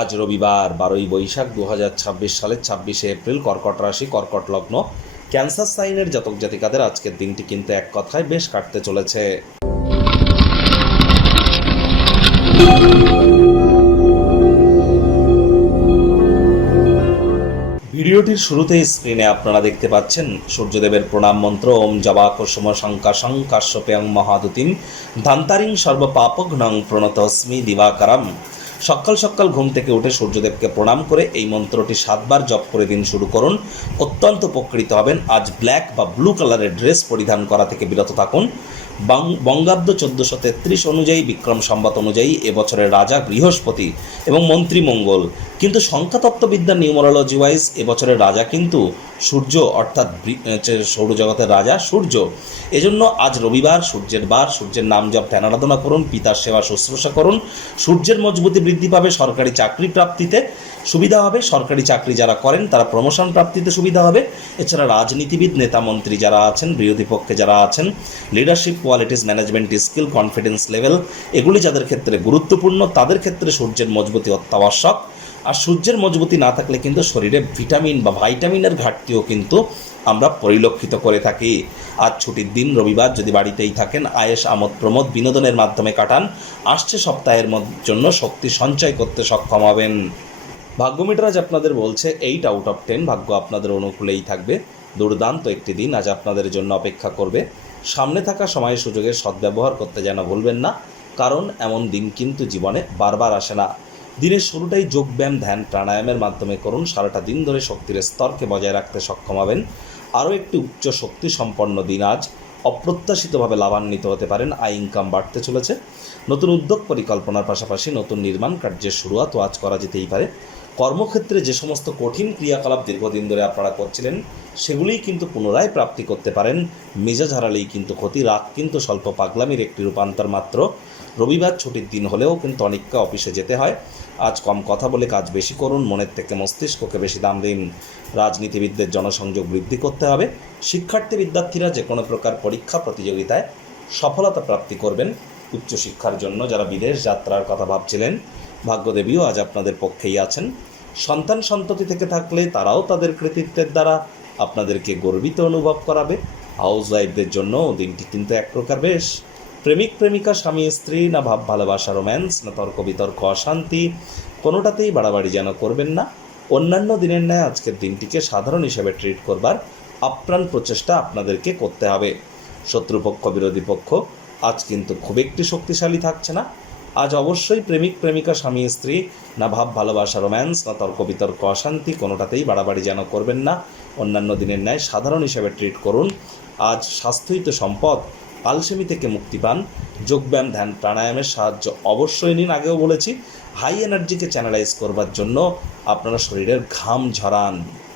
আজ রবিবার 12ই বৈশাখ 2026 সালের 26শে এপ্রিল, কর্কট রাশি, কর্কট লগ্ন, ক্যান্সার সাইনের জাতক জাতিকাদের আজকের দিনটি কিন্তু এক কথায় বেশ কাটতে চলেছে। ভিডিওটির শুরুতেই স্ক্রিনে আপনারা দেখতে পাচ্ছেন সূর্যদেবের প্রণাম মন্ত্র ওম জবা কুসুম শঙ্কাশং কাশ্যপেয়ং মহাদুতিম ধান্তারিং সর্বপাপঘ্নং প্রণতস্মি দিবাকারম। সকাল সকাল ঘুম থেকে উঠে সূর্যদেবকে প্রণাম করে এই মন্ত্রটি 7 বার জপ করে দিন শুরু করুন। অত্যন্ত উপকৃত হবেন। আজ ব্ল্যাক বা ব্লু কালারের ড্রেস পরিধান করা থেকে বিরত থাকুন। বঙ্গাব্দ 1433 অনুযায়ী, বিক্রম সম্বত অনুযায়ী এবছরের রাজা বৃহস্পতি এবং মন্ত্রী মঙ্গল, কিন্তু সংখ্যাতত্ত্ববিদ্যা নিউমারোলজি ওয়াইজ এবছরের রাজা কিন্তু সূর্য, অর্থাৎ সৌরজগতের রাজা সূর্য। এজন্য আজ রবিবার, সূর্যের বার, সূর্যের নাম জপ ধ্যান আরাধনা করুন, পিতার সেবা শুশ্রূষা করুন। সূর্যের মজবুতি বৃদ্ধি পাবে, সরকারি চাকরি প্রাপ্তিতে সুবিধা হবে। সরকারি চাকরি যারা করেন তারা প্রমোশন প্রাপ্তিতে সুবিধা হবে। এছাড়া রাজনীতিবিদ, নেতা মন্ত্রী যারা আছেন, বিরোধী পক্ষে যারা আছেন, leadership qualities, management skill, confidence level, এগুলি যাদের ক্ষেত্রে গুরুত্বপূর্ণ, তাদের ক্ষেত্রে সূর্যের মজবুতি অত্যাবশ্যক। আর সূর্যের মজবুতি না থাকলে কিন্তু শরীরে ভিটামিন বা ভাইটামিনের ঘাটতিও কিন্তু আমরা পরিলক্ষিত করে থাকি। আজ ছুটির দিন, রবিবার, যদি বাড়িতেই থাকেন, আয়েশ আমোদ প্রমোদ বিনোদনের মাধ্যমে কাটান। আসছে সপ্তাহের জন্য শক্তি সঞ্চয় করতে সক্ষম হবেন। ভাগ্যমিটার আজ আপনাদের বলছে 8 আউট অফ 10, ভাগ্য আপনাদের অনুকূলেই থাকবে। দুর্দান্ত একটি দিন আজ আপনাদের জন্য অপেক্ষা করবে। সামনে থাকা সময় সুযোগের সদ্ব্যবহার করতে যেন ভুলবেন না, কারণ এমন দিন কিন্তু জীবনে বারবার আসে না। দিনের শুরুটাই যোগব্যায়াম, ধ্যান, প্রাণায়ামের মাধ্যমে করুন। সারাটা দিন ধরে শক্তির স্তরকে বজায় রাখতে সক্ষম হবেন। আরও একটি উচ্চ শক্তি সম্পন্ন দিন আজ। অপ্রত্যাশিতভাবে লাভান্বিত হতে পারেন। আয় ইনকাম বাড়তে চলেছে। নতুন উদ্যোগ পরিকল্পনার পাশাপাশি নতুন নির্মাণ কার্যের শুরুয়াতও আজ করা যেতেই পারে। কর্মক্ষেত্রে যে সমস্ত কঠিন ক্রিয়াকলাপ দীর্ঘদিন ধরে আপনারা করছিলেন, সেগুলিই কিন্তু পুনরায় প্রাপ্তি করতে পারেন। মেজাজ হারালেই কিন্তু ক্ষতি, রাগ কিন্তু স্বল্প পাগলামির একটি রূপান্তর মাত্র। রবিবার ছুটির দিন হলেও কিন্তু অনেককে অফিসে যেতে হয়। আজ কম কথা বলে কাজ বেশি করুন, মনের থেকে মস্তিষ্ককে বেশি দাম দিন। রাজনীতিবিদদের জনসংযোগ বৃদ্ধি করতে হবে। শিক্ষার্থী বিদ্যার্থীরা যে কোনো প্রকার পরীক্ষা প্রতিযোগিতায় সফলতা প্রাপ্তি করবেন। উচ্চশিক্ষার জন্য যারা বিদেশ যাত্রার কথা ভাবছিলেন, ভাগ্যদেবীও আজ আপনাদের পক্ষেই আছেন। সন্তান সন্ততি থেকে থাকলে তারাও তাদের কৃতিত্বের দ্বারা আপনাদেরকে গর্বিত অনুভব করাবে। হাউস ওয়াইফদের জন্য দিনটি কিন্তু এক প্রকার বেশ। প্রেমিক প্রেমিকা, স্বামী স্ত্রী, না ভাব ভালোবাসা রোম্যান্স, না তর্ক বিতর্ক অশান্তি, কোনোটাতেই বাড়াবাড়ি যেন করবেন না। অন্যান্য দিনের ন্যায় আজকের দিনটিকে সাধারণ হিসেবে ট্রিট করবার আপ্রাণ প্রচেষ্টা আপনাদেরকে করতে হবে। শত্রুপক্ষ, বিরোধী পক্ষ আজ কিন্তু খুব একটি শক্তিশালী থাকছে না। আজ অবশ্যই প্রেমিক প্রেমিকা, স্বামী স্ত্রী, না ভাব ভালোবাসা রোম্যান্স, না তর্ক বিতর্ক অশান্তি, কোনোটাতেই বাড়াবাড়ি যেন করবেন না। অন্যান্য দিনের ন্যায় সাধারণ হিসেবে ট্রিট করুন। আজ স্বাস্থ্যই তো সম্পদ। আলসেমি থেকে মুক্তি পান। যোগব্যায়াম, ধ্যান, প্রাণায়ামের সাহায্য অবশ্যই নিন। আগেও বলেছি, হাই এনার্জিকে চ্যানেলাইজ করবার জন্য আপনারা শরীরের ঘাম ঝরান।